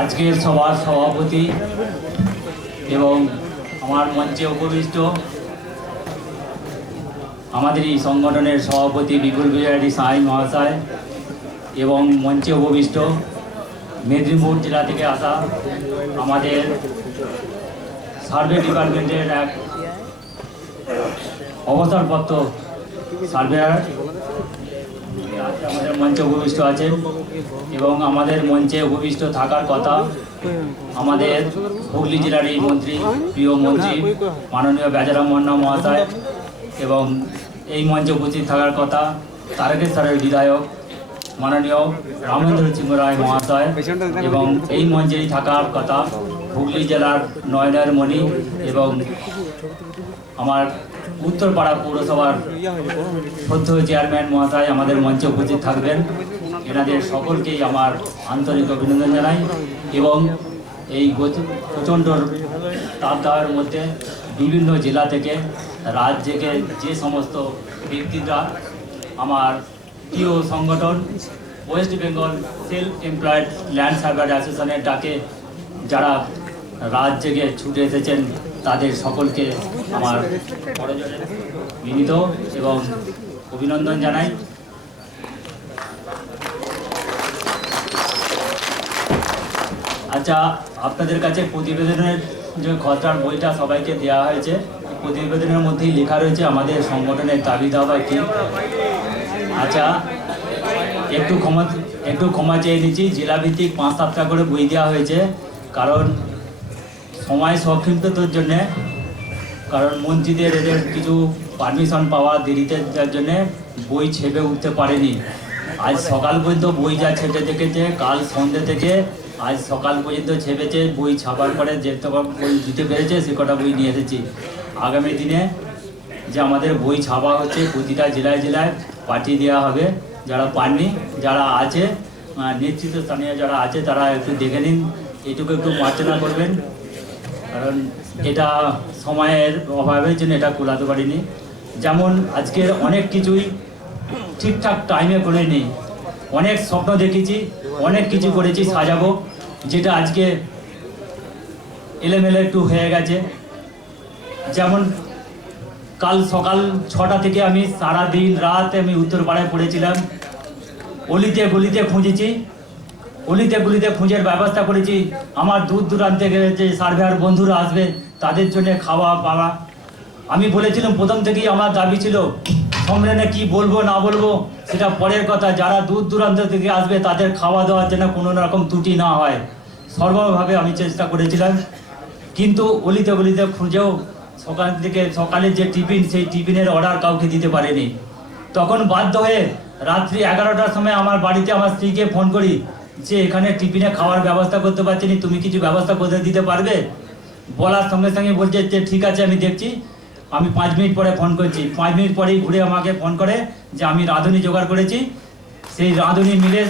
আজকের সভার সভাপতি এবং আমার মঞ্চে উপবিষ্ট আমাদের এই সংগঠনের সভাপতি বিপুল বিহারী সাঁই মহাশয় এবং মঞ্চে উপবিষ্ট মেদিনীপুর জেলা থেকে আসা আমাদের সার্ভে ডিপার্টমেন্টের এক অবসরপ্রাপ্ত সার্ভেয়ার আমাদের মঞ্চে উপবিষ্ট আছেন এবং আমাদের মঞ্চে উপবিষ্ট থাকার কথা আমাদের হুগলি জেলার এই মন্ত্রী, প্রিয় মন্ত্রী মাননীয় বেচারাম মান্না মহাশয় এবং এই মঞ্চে উপস্থিত থাকার কথা তারকেশ্বরের বিধায়ক মাননীয় রামেন্দ্র সিংহ রায় মহাশয় এবং এই মঞ্চেই থাকার কথা হুগলি জেলার নয়নের মণি এবং আমার উত্তরপাড়া পৌরসভার সদ্য চেয়ারম্যান মহাশয় আমাদের মঞ্চে উপস্থিত থাকবেন। এনাদের সকলকেই আমার আন্তরিক অভিনন্দন জানাই এবং এই প্রচণ্ড তাপদাহের মধ্যে বিভিন্ন জেলা থেকে রাজ্যকে যে সমস্ত ব্যক্তিরা আমার প্রিয় সংগঠন West Bengal self employed land surveyor অ্যাসোসিয়েশনের ডাকে যারা রাত জেগে ছুটে এসেছেন তাদের সকলকে আমার বিনীত এবং অভিনন্দন জানাই। আচ্ছা, আপনাদের কাছে প্রতিবেদনের যে খসড়ার বইটা সবাইকে দেওয়া হয়েছে, প্রতিবেদনের মধ্যেই লেখা রয়েছে আমাদের সংগঠনের দাবি দাওয়া কি। আচ্ছা, একটু ক্ষমা চেয়ে নিচ্ছি, জেলাভিত্তিক 5-7টা করে বই দেওয়া হয়েছে, কারণ সময় সংক্ষিপ্ততার জন্যে, কারণ মন্ত্রীদের এদের কিছু পারমিশন পাওয়া দেরিতে যার জন্যে বই ছেপে উঠতে পারেনি। আজ সকাল পর্যন্ত বই যা ছেপে দেখেছে, কাল সন্ধ্যে থেকে আজ সকাল পর্যন্ত ছেপেছে, বই ছাপার পরে যে বই দিতে পেরেছে সে কটা বই নিয়ে এসেছি। আগামী দিনে যে আমাদের বই ছাপা হচ্ছে প্রতিটা জেলায় জেলায় পাঠিয়ে দেওয়া হবে। যারা পাননি, যারা আছে নেতৃত্বস্থানীয় যারা আছে তারা একটু দেখে নিন, এটুকু একটু মার্জনা করবেন, কারণ এটা সময়ের অভাবের জন্য এটা কুলাতে পারিনি। যেমন আজকে অনেক কিছুই ঠিকঠাক টাইমে করে নিই, অনেক স্বপ্ন দেখেছি, অনেক কিছু করেছি সাজাবো, যেটা আজকে এলোমেলো একটু হয়ে গেছে। যেমন কাল সকাল 6টা থেকে আমি সারা দিন রাত আমি উত্তরপাড়ায় পড়েছিলাম, অলিতে গলিতে খুঁজেছি, অলিতে গলিতে খুঁজের ব্যবস্থা করেছি। আমার দূর দূরান্ত থেকে যে সার্ভেয়ার বন্ধুরা আসবে তাদের জন্য খাওয়া পাওয়া। আমি বলেছিলাম প্রথম থেকেই আমার দাবি ছিল, সম্মেলনে কি বলবো না বলবো সেটা পরের কথা, যারা দূর দূরান্ত থেকে আসবে তাদের খাওয়া দাওয়ার জন্য কোনো রকম ত্রুটি না হয় সর্বভাবে আমি চেষ্টা করেছিলাম। কিন্তু অলিতে গলিতে খুঁজেও সকালের যে টিফিন, সেই টিফিনের অর্ডার কাউকে দিতে পারেনি। তখন বাধ্য হয়ে রাত্রি 11টার সময় আমার বাড়িতে আমার স্ত্রীকে ফোন করি যে এখানে টিফিনে খাওয়ার ব্যবস্থা করতে পারছি না, তুমি কিছু ব্যবস্থা করে দিতে পারবে? বলার সঙ্গে সঙ্গে বলছে যে ঠিক আছে আমি দেখছি। আমি 5 মিনিট পরে ফোন করছি, 5 মিনিট পরেই ঘুরে আমাকে ফোন করে যে আমি রাঁধুনি জোগাড় করেছি। সেই রাঁধুনি মিলে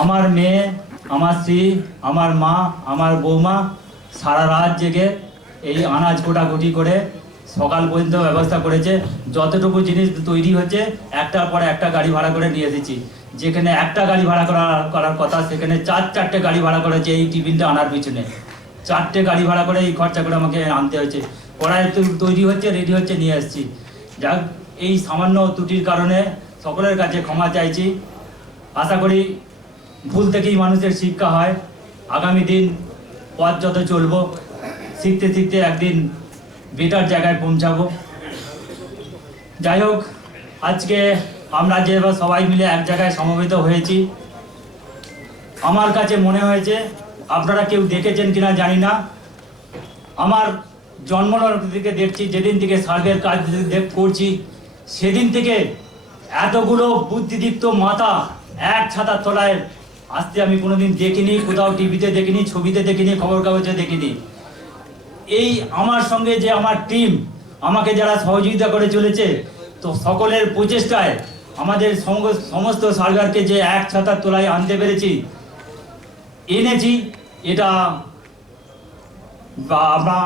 আমার মেয়ে, আমার স্ত্রী, আমার মা, আমার বৌমা সারা রাত জেগে এই আনাজ কোটাকুটি করে সকাল পর্যন্ত ব্যবস্থা করেছে। যতটুকু জিনিস তৈরি হচ্ছে একটার পর একটা গাড়ি ভাড়া করে নিয়ে এসেছি। যেখানে একটা গাড়ি ভাড়া করার কথা সেখানে 4-4টে গাড়ি ভাড়া করেছে এই টিফিনটা আনার পিছনে। 4টে গাড়ি ভাড়া করে এই খরচা করে আমাকে আনতে হয়েছে। কড়াই তৈরি হচ্ছে, রেডি হচ্ছে, নিয়ে আসছি। যাক, এই সামান্য ত্রুটির কারণে সকলের কাছে ক্ষমা চাইছি। আশা করি ভুল থেকেই মানুষের শিক্ষা হয়। আগামী দিন পথ যত চলবো, শিখতে শিখতে একদিন বেটার জায়গায় পৌঁছাবো। যাই হোক, আজকে আমরা যেভাবে সবাই মিলে এক জায়গায় সমবেত হয়েছি, আমার কাছে মনে হয়েছে, আপনারা কেউ দেখেছেন কিনা জানি না, আমার জন্মর থেকে দেখছি, যেদিন থেকে সার্ভের কাজ করছি সেদিন থেকে এতগুলো বুদ্ধিদীপ্ত মাথা এক ছাতার তলায় আসতে আমি কোনোদিন দেখিনি, কোথাও টিভিতে দেখিনি, ছবিতে দেখিনি, খবর কাগজে দেখিনি। এই আমার সঙ্গে যে আমার টিম, আমাকে যারা সহযোগিতা করে চলেছে, তো সকলের প্রচেষ্টায় আমাদের সমস্ত সার্ভেয়ারকে যে এক ছাতার তলায় আনতে পেরেছি, এনেছি, এটা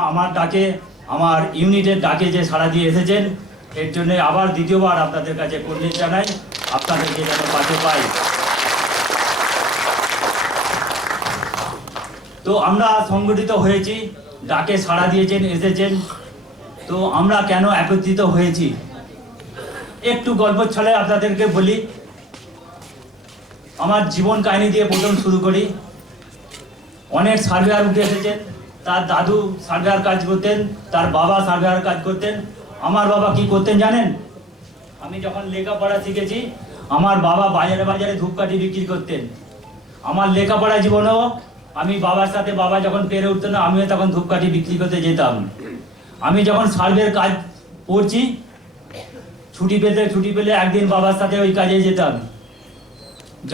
আমার ডাকে, আমার ইউনিটের ডাকে যে সাড়া দিয়ে এসেছেন, এর জন্য আবার দ্বিতীয়বার আপনাদের কাছে কর্তৃত্ব জানাই, আপনাদেরকে যেন পাশে পাই। তো আমরা সংগঠিত হয়েছি, ডাকে সাড়া দিয়েছেন, এসেছেন। তো আমরা কেন একত্রিত হয়েছি একটু গল্প ছলে আপনাদেরকে বলি। আমার জীবন কাহিনী দিয়ে প্রথম শুরু করি। অনেক সার্ভেয়ার উঠে এসেছেন, তার দাদু সার্ভেয়ার কাজ করতেন, তার বাবা সার্ভেয়ার কাজ করতেন। আমার বাবা কি করতেন জানেন? আমি যখন লেখাপড়া শিখেছি, আমার বাবা বাজারে বাজারে ধূপকাঠি বিক্রি করতেন। আমার লেখাপড়া জীবনেও আমি বাবার সাথে, বাবা যখন পেরে উঠতেন না, আমিও তখন ধূপকাঠি বিক্রি করতে যেতাম। আমি যখন সার্ভের কাজ করছি, ছুটি পেলে একদিন বাবার সাথে ওই কাজে যেতাম।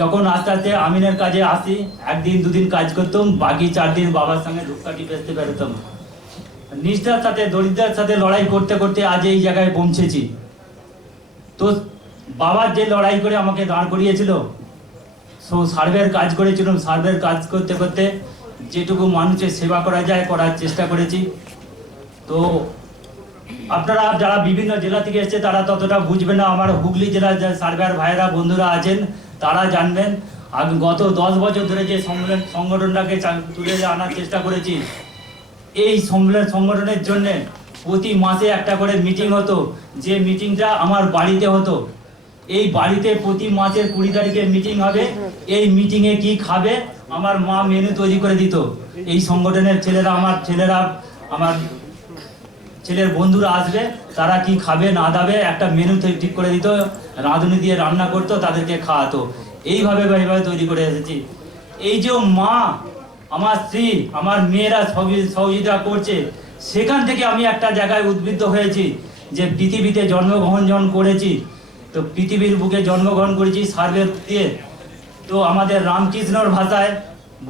যখন আস্তে আস্তে আমিনের কাজে আসি, একদিন দুদিন কাজ করতাম, বাকি 4 দিন বাবার সঙ্গে ধূপকাঠি বেচতে বেরোতাম। নিষ্ঠার সাথে, দরিদ্রের সাথে লড়াই করতে করতে আজ এই জায়গায় পৌঁছেছি। তো বাবার যে লড়াই করে আমাকে দাঁড় করিয়েছিল, সার্ভের কাজ করেছিলাম। সার্ভের কাজ করতে করতে যেটুকু মানুষের সেবা করা যায় করার চেষ্টা করেছি। তো আপনারা যারা বিভিন্ন জেলা থেকে এসছে তারা ততটা বুঝবে না। আমার হুগলি জেলার যে সার্ভেয়ার ভাইয়েরা বন্ধুরা আছেন তারা জানবেন। আমি গত 10 বছর ধরে যে সংগঠনটাকে তুলে আনার চেষ্টা করেছি, এই সংগঠনের জন্য প্রতি মাসে একটা করে মিটিং হতো, যে মিটিংটা আমার বাড়িতে হতো। এই বাড়িতে প্রতি মাসের 20 তারিখে মিটিং হবে। এই মিটিংয়ে কি খাবে আমার মা মেনু তৈরি করে দিত। এই সংগঠনের ছেলেরা, আমার ছেলের বন্ধুরা আসবে, তারা কি খাবে না খাবে একটা মেনু ঠিক করে দিত, রাঁধুনি দিয়ে রান্না করতো, তাদেরকে খাওয়াতো। এইভাবে তৈরি করে এসেছি। এই যে মা, আমার স্ত্রী, আমার মেয়েরা সহযোগিতা করছে, সেখান থেকে আমি একটা জায়গায় উদ্বুদ্ধ হয়েছি যে পৃথিবীতে জন্মগ্রহণ করেছি। তো পৃথিবীর বুকে জন্মগ্রহণ করেছি সার্ভে দিয়ে। তো আমাদের রামকৃষ্ণর ভাষায়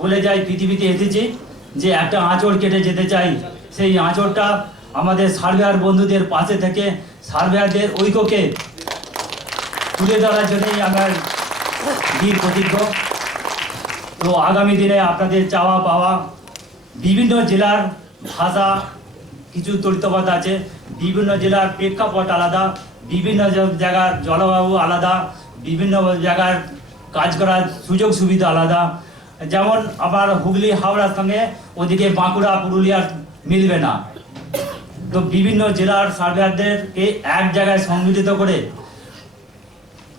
বলে যায়, পৃথিবীতে এসেছি যে একটা আঁচড় কেটে যেতে চাই। সেই আঁচড়টা আমাদের সার্ভেয়ার বন্ধুদের পাশে থেকে সার্ভেয়ারদের ঐক্যকে তুলে ধরার জন্যই আমার বীর প্রতিজ্ঞ। তো আগামী দিনে আপনাদের চাওয়া পাওয়া, বিভিন্ন জেলার ভাষা কিছু তরিতবাদ আছে, বিভিন্ন জেলার প্রেক্ষাপট আলাদা, বিভিন্ন জায়গার জলবায়ু আলাদা, বিভিন্ন জায়গার কাজ করার সুযোগ সুবিধা আলাদা। যেমন আমার হুগলি হাওড়ার সঙ্গে ওদিকে বাঁকুড়া পুরুলিয়ার মিলবে না। তো বিভিন্ন জেলার সার্ভেয়ারদেরকে এক জায়গায় সংগঠিত করে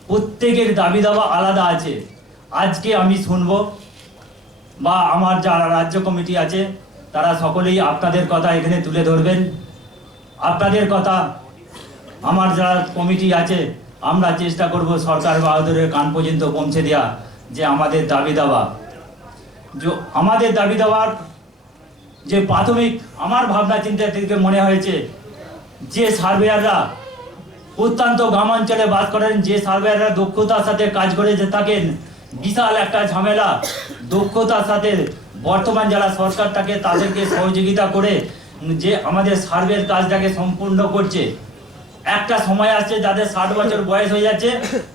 প্রত্যেকের দাবি দাওয়া আলাদা আছে। আজকে আমি শুনবো, বা আমার যারা রাজ্য কমিটি আছে তারা সকলেই আপনাদের কথা এখানে তুলে ধরবেন। আপনাদের কথা আমার যারা কমিটি আছে আমরা চেষ্টা করব সরকার বাহাদুরের কান পর্যন্ত পৌঁছে দেওয়া, যে আমাদের দাবি দাওয়া, আমাদের দাবি দেওয়ার যে প্রাথমিক আমার ভাবনা চিন্তা থেকে মনে হয়েছে, যে সার্ভেয়াররা অত্যন্ত গ্রামাঞ্চলে বাস করেন, যে সার্ভেয়াররা দক্ষতার সাথে কাজ করে যে থাকেন, বিশাল একটা ঝামেলা। দক্ষতার সাথে বর্তমান যারা সরকার থাকে তাদেরকে সহযোগিতা করে যে আমাদের সার্ভের কাজটাকে সম্পূর্ণ করছে। একটা সময় আসছে যাদের 60 বছর বয়স হয়ে যাচ্ছে,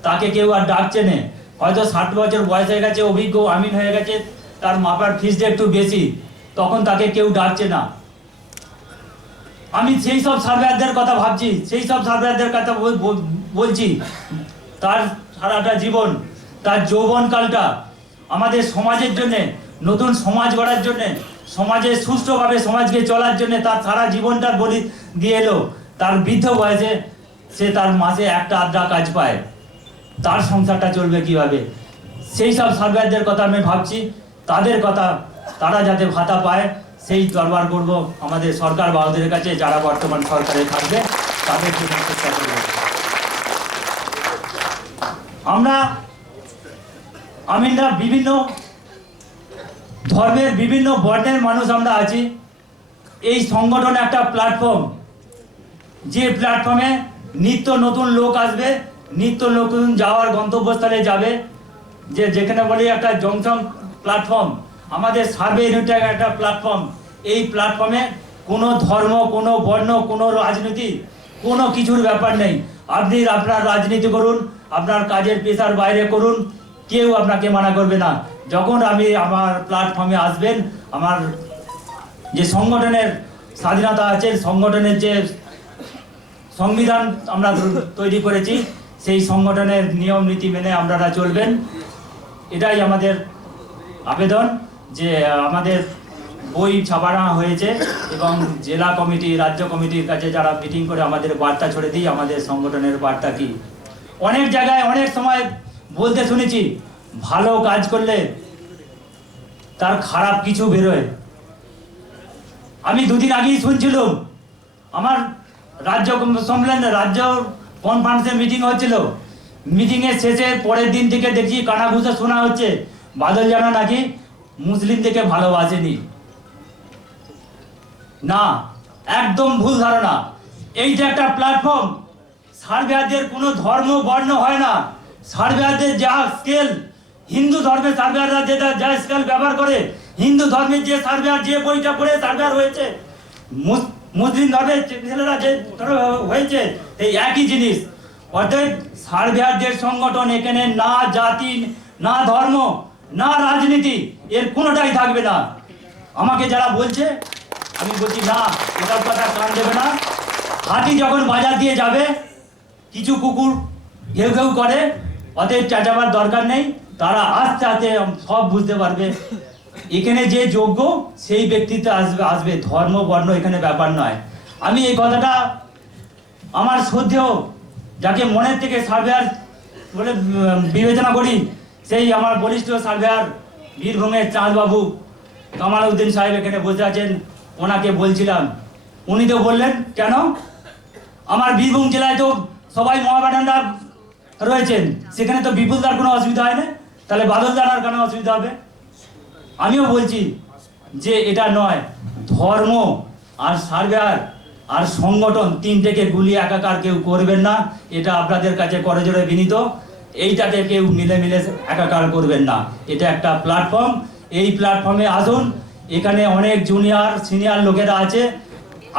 তাকে কেউ আর ডাকছে না। হয়তো 60 বছর বয়স হয়ে গেছে, অভিজ্ঞ আমিন হয়ে গেছে, তার মাপার ফিসটা একটু বেশি, তখন তাকে কেউ ডাকছে না। আমি সেই সব সার্ভেয়ারদের কথা ভাবছি, সেই সব সার্ভেয়ারদের কথা বলছি। তার সারাটা জীবন, তার যৌবনকালটা আমাদের সমাজের জন্য, নতুন সমাজ গড়ার জন্য, সমাজে সুষ্ঠুভাবে সমাজকে চলার জন্য তার সারা জীবনটা বলি দিয়ে এলো। তার বৃদ্ধ বয়সে সে তার মাসে একটা আধা কাজ পায়, তার সংসারটা চলবে কিভাবে? সেই সব সার্ভেয়ারদের কথা আমি ভাবছি, তাদের কথা, তারা যাতে ভাতা পায় সেই দরবার করব আমাদের সরকার বাহাদুরের কাছে, যারা বর্তমান সরকারে থাকবে তাদের জন্য চেষ্টা করব। আমরা বিভিন্ন ধর্মের, বিভিন্ন বর্ণের মানুষ আমরা আছি। এই সংগঠন একটা প্ল্যাটফর্ম, যে প্ল্যাটফর্মে নিত্য নতুন লোক আসবে, নিত্য নতুন যাওয়ার গন্তব্যস্থলে যাবে। যেখানে বলি একটা জংশন প্ল্যাটফর্ম, আমাদের সার্ভে ইউনিটের একটা প্ল্যাটফর্ম। এই প্ল্যাটফর্মে কোনো ধর্ম, কোনো বর্ণ, কোনো রাজনীতি, কোনো কিছুর ব্যাপার নেই। আপনি আপনার রাজনীতি করুন, আপনার কাজের পেশার বাইরে করুন, কেউ আপনাকে মানা করবে না। যখন আমার প্ল্যাটফর্মে আসবেন, আমার যে সংগঠনের স্বাধীনতা আছে, সংগঠনের যে সংবিধান আমরা তৈরি করেছি, সেই সংগঠনের নিয়ম নীতি মেনে আপনারা চলবেন। এটাই আমাদের আবেদন, যে আমাদের বই ছাপানো হয়েছে এবং জেলা কমিটি রাজ্য কমিটির কাছে যারা মিটিং করে আমাদের বার্তা ছড়ে দিই আমাদের সংগঠনের বার্তা কি। অনেক জায়গায় অনেক সময় বলতে শুনেছি ভালো কাজ করলে তার খারাপ কিছু বেরোয়। আমি দুদিন আগেই শুনছিলাম আমার রাজ্য সম্মেলন রাজ্য কনফারেন্সে মিটিং হচ্ছিল, মিটিংয়ের শেষে পরের দিন থেকে দেখছি কানাঘুষা শোনা হচ্ছে বাদল জানা নাকি মুসলিম থেকে ভালোবাসেনি। না, একদম ভুল ধারণা। এইটা একটা প্ল্যাটফর্ম, সার্ভেয়ারদের কোনো ধর্ম বর্ণ হয় না। সার্ভেয়ারদের যা স্কেল, হিন্দু ধর্মের সার্ভেয়াররা যেটা যা স্কেল ব্যবহার করে, হিন্দু ধর্মের যে সার্ভেয়ার যে বইটা পড়ে সার্ভেয়ার হয়েছে, মুসলিম ধর্মের ছেলেরা যে হয়েছে এই একই জিনিস। অতএব সার্ভেয়ারদের সংগঠন এখানে না জাতি, না ধর্ম, না রাজনীতি, এর কোনোটাই থাকবে না। আমাকে যারা বলছে আমি বলছি না, এটার কথা কান দেবে না। হাতি যখন বাজার দিয়ে যাবে কিছু কুকুর ঘেউ ঘেউ করে, অতএব চেঁচাবার দরকার নেই, তারা আস্তে আস্তে সব বুঝতে পারবে। এখানে যে যোগ্য সেই ব্যক্তিত্ব আসবে, ধর্ম বর্ণ এখানে ব্যাপার নয়। আমি এই কথাটা আমার শ্রদ্ধেয় যাকে মনের থেকে সার্ভেয়ার বলে বিবেচনা করি, সেই আমার বলিষ্ঠ সার্ভেয়ার বীরভূমের চাঁদবাবু কামাল উদ্দিন সাহেব এখানে বসে আছেন, ওনাকে বলছিলাম। উনি তো বললেন কেন, আমার বীরভূম জেলায় তো সবাই মহাবাডানরা রয়েছেন, সেখানে তো বিপুলদার কোনো অসুবিধা হয় না, তাহলে বাদলদার আর কেন অসুবিধা হবে? আমিও বলছি যে এটা নয়, ধর্ম আর সার্ভেয়ার আর সংগঠন তিনটেকে গুলিয়ে একাকার কেউ করবেন না, এটা আপনাদের কাছে করজোড়ে বিনীত। এইটাকে কেউ মিলে মিলে একাকার করবেন না। এটা একটা প্ল্যাটফর্ম, এই প্ল্যাটফর্মে আসুন। এখানে অনেক জুনিয়র সিনিয়র লোকেরা আছে।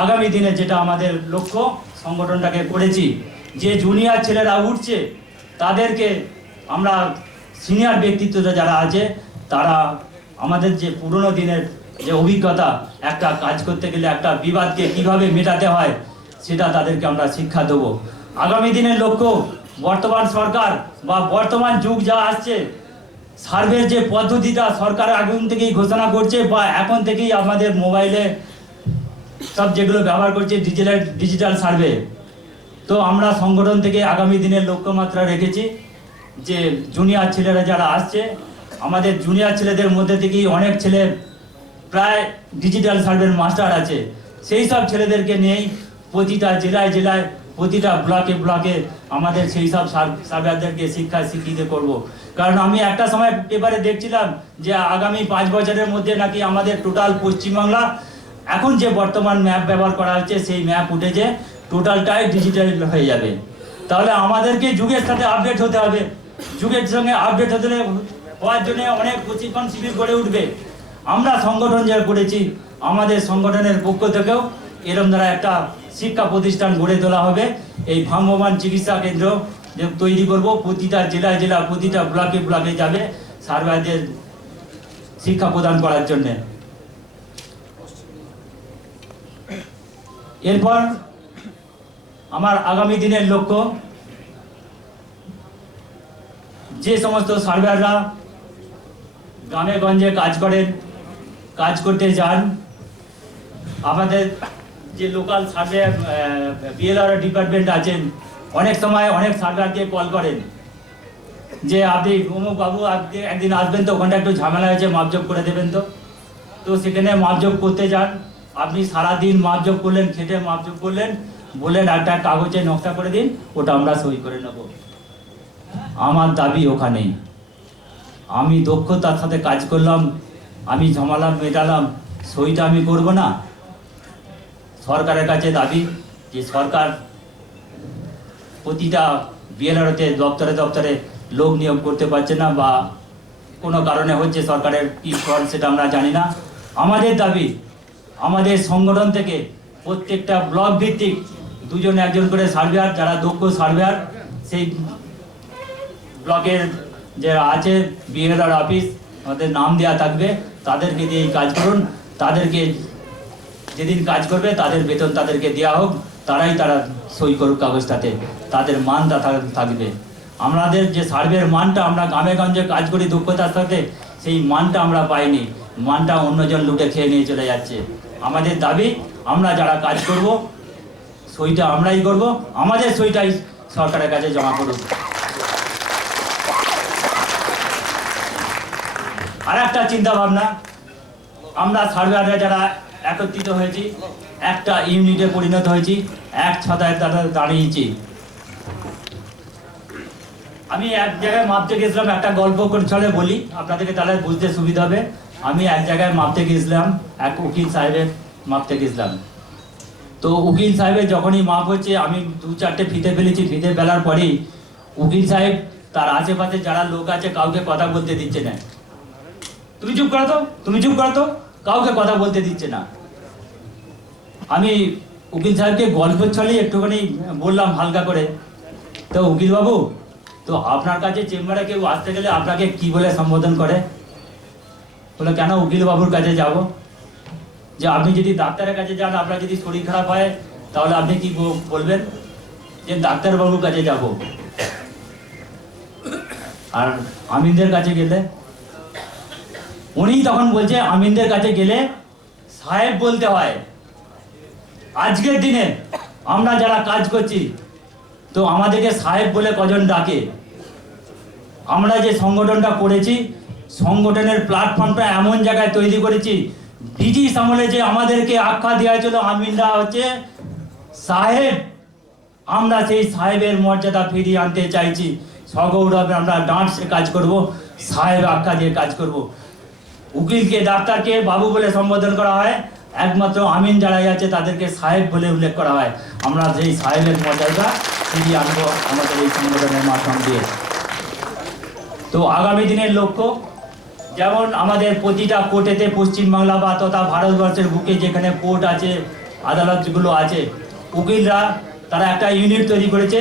আগামী দিনে যেটা আমাদের লক্ষ্য, সংগঠনটাকে করেছি, যে জুনিয়র ছেলেরা উঠছে তাদেরকে আমরা সিনিয়র ব্যক্তিত্বরা যারা আছে তারা আমাদের যে পুরনো দিনের যে অভিজ্ঞতা, একটা কাজ করতে গেলে একটা বিবাদকে কিভাবে মেটাতে হয় সেটা তাদেরকে আমরা শিক্ষা দেবো। আগামী দিনের লক্ষ্য, বর্তমান সরকার বা বর্তমান যুগ যা আসছে, সার্ভের যে পদ্ধতিটা সরকার আগুন থেকেই ঘোষণা করছে বা এখন থেকেই আমাদের মোবাইলে সব যেগুলো ব্যবহার করছে ডিজিটাল সার্ভে। তো আমরা সংগঠন থেকে আগামী দিনের লক্ষ্যমাত্রা রেখেছি যে জুনিয়র ছেলেরা যারা আসছে, আমাদের জুনিয়র ছেলেদের মধ্যে থেকেই অনেক ছেলে প্রায় ডিজিটাল সার্ভের মাস্টার আছে, সেই সব ছেলেদেরকে নিয়েই প্রতিটা জেলায় জেলায় প্রতিটা ব্লকে ব্লকে আমাদের সেই সব সার্ভেয়ারদেরকে শিক্ষিত করব। কারণ আমি একটা সময় পেপারে দেখছিলাম যে আগামী 5 বছরের মধ্যে নাকি আমাদের টোটাল পশ্চিমবাংলা এখন যে বর্তমান ম্যাপ ব্যবহার করা হচ্ছে সেই ম্যাপ উঠেছে, টোটালটাই ডিজিটাল হয়ে যাবে। তাহলে আমাদেরকে যুগের সাথে আপডেট হতে হবে। যুগের সঙ্গে আপডেট হওয়ার জন্য অনেক প্রশিক্ষণ শিবির গড়ে উঠবে। আমরা সংগঠন যা করেছি, আমাদের সংগঠনের পক্ষ থেকেও এরকম দ্বারা একটা শিক্ষা প্রতিষ্ঠান গড়ে তোলা হবে। এই ভ্রাম্যমাণ চিকিৎসা কেন্দ্র যে তৈরি করব, প্রতিটা জেলায় জেলা প্রতিটা ব্লকে ব্লকে যাবে সার্ভেয়ারদের শিক্ষা প্রদান করার জন্যে। এরপর আমার আগামী দিনের লক্ষ্য, যে সমস্ত সার্ভেয়াররা গ্রামে গঞ্জে কাজ করেন, কাজ করতে যান, আমাদের যে লোকাল সার্ভে বিএলআর ডিপার্টমেন্ট আছেন, অনেক সময় অনেক সার্ভেয়ারকে কল করেন যে আপনি অমুক বাবু আপনি একদিন আসবেন তো, ওখানটা একটু ঝামেলা হয়েছে, মাপজোপ করে দেবেন তো। তো সেখানে মাপজোপ করতে যান, আপনি সারাদিন মাপজোপ করলেন, খেটে মাপজোপ করলেন, বললেন একটা কাগজে নকশা করে দিন, ওটা আমরা সই করে নেব। আমার দাবি ওখানেই, আমি দক্ষতার সাথে কাজ করলাম, আমি ঝামেলা মেটালাম, সইটা আমি করব না। সরকারের কাছে দাবি যে সরকার প্রতিটা বিএলআরতে দপ্তরে দপ্তরে লোক নিয়োগ করতে পারছে না বা কোনো কারণে হচ্ছে, সরকারের কি ফল সেটা আমরা জানি না। আমাদের দাবি, আমাদের সংগঠন থেকে প্রত্যেকটা ব্লক ভিত্তিক 2-1 করে সার্ভেয়ার, যারা দক্ষ সার্ভেয়ার, সেই ব্লকের যে আছে বিএলআর অফিস, আমাদের নাম দেওয়া থাকবে, তাদেরকে দিয়ে কাজ করুন। তাদেরকে যেদিন কাজ করবে তাদের বেতন তাদেরকে দেওয়া হোক, তারা সই করুক কাগজটাতে, তাদের মানটা থাকবে। আমাদের যে সার্ভের মানটা, আমরা গ্রামে গঞ্জে কাজ করি দক্ষতার সাথে, সেই মানটা আমরা পাইনি। মানটা অন্যজন লুটে খেয়ে নিয়ে চলে যাচ্ছে। আমাদের দাবি, আমরা যারা কাজ করব সইটা আমরাই করব, আমাদের সইটাই সরকারের কাছে জমা করুন। আর একটা চিন্তা ভাবনা, আমরা সার্ভেয়াররা যারা একত্রিত হয়েছি, একটা ইউনিটে পরিণত হয়েছি, এক ছাতায় তারা দাঁড়িয়েছি। আমি এক জায়গায় মাপতে গেছিলাম, একটা গল্প ছলে বলি আপনাদেরকে, তাহলে বুঝতে সুবিধা হবে। আমি এক জায়গায় মাপতে গেছিলাম, এক উকিল সাহেবের মাপতে গেছিলাম। তো উকিল সাহেবের যখনই মাপ হচ্ছে, আমি 2-4টে ফিতে ফেলেছি। ফিতে ফেলার পরেই উকিল সাহেব তার আশেপাশে যারা লোক আছে কাউকে কথা বলতে দিচ্ছে না। তুমি চুপ করো তো, তুমি চুপ করো তো, কাউকে কথা বলতে দিচ্ছে না। আমি উকিল সাহেবকে গল্পের ছলে একটুখানি বললাম হালকা করে, তো উকিল বাবু, তো আপনার কাছে চেম্বারে কেউ আসতে গেলে আপনাকে কি বলে সম্বোধন করে? বলে, কেন উকিল বাবুর কাছে যাব? যে আপনি যদি ডাক্তারের কাছে যান, আপনার যদি শরীর খারাপ হয়, তাহলে আপনি কি বলবেন? যে ডাক্তারবাবুর কাছে যাব। আর আমিনদের কাছে গেলে, উনি তখন বলছে আমিনদের কাছে গেলে সাহেব বলতে হয়। আজকের দিনে আমরা যারা কাজ করছি, তো আমাদেরকে সাহেব বলে কজন ডাকে? আমরা যে সংগঠনটা করেছি, সংগঠনের প্ল্যাটফর্মটা এমন জায়গায় তৈরি করেছি, ব্রিটিশ আমলে যে আমাদেরকে আখ্যা দেওয়া হয়েছিল আমিনরা হচ্ছে সাহেব, আমরা সেই সাহেবের মর্যাদা ফিরিয়ে আনতে চাইছি। সগৌরবে আমরা ডান্সে কাজ করব, সাহেব আখ্যা দিয়ে কাজ করব। উকিলকে, ডাক্তারকে বাবু বলে সম্বোধন করা হয়, একমাত্র আমিন যারা আছে তাদেরকে সাহেব বলে উল্লেখ করা হয়। আমরা সেই সাহেবের মর্যাদা ফিরিয়ে আনবো আমাদের এই সংগঠনের মাধ্যম দিয়ে। তো আগামী দিনের লক্ষ্য, যেমন আমাদের প্রতিটা কোর্টেতে পশ্চিমবাংলা বা তথা ভারতবর্ষের বুকে যেখানে কোর্ট আছে, আদালতগুলো আছে, উকিলরা তারা একটা ইউনিট তৈরি করেছে,